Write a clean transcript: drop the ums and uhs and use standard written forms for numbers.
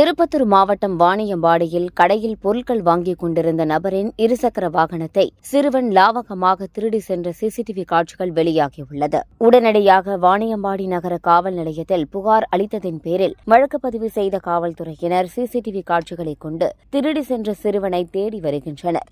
திருப்பத்தூர் மாவட்டம் வாணியம்பாடியில் கடையில் பொருட்கள் வாங்கிக் கொண்டிருந்த நபரின் இருசக்கர வாகனத்தை சிறுவன் லாவகமாக திருடி சென்ற சிசிடிவி காட்சிகள் வெளியாகியுள்ளது. உடனடியாக வாணியம்பாடி நகர காவல் நிலையத்தில் புகார் அளித்ததின் பேரில் வழக்கு பதிவு செய்த காவல்துறையினர் சிசிடிவி காட்சிகளை கொண்டு திருடி சென்ற சிறுவனை தேடி வருகின்றனர்.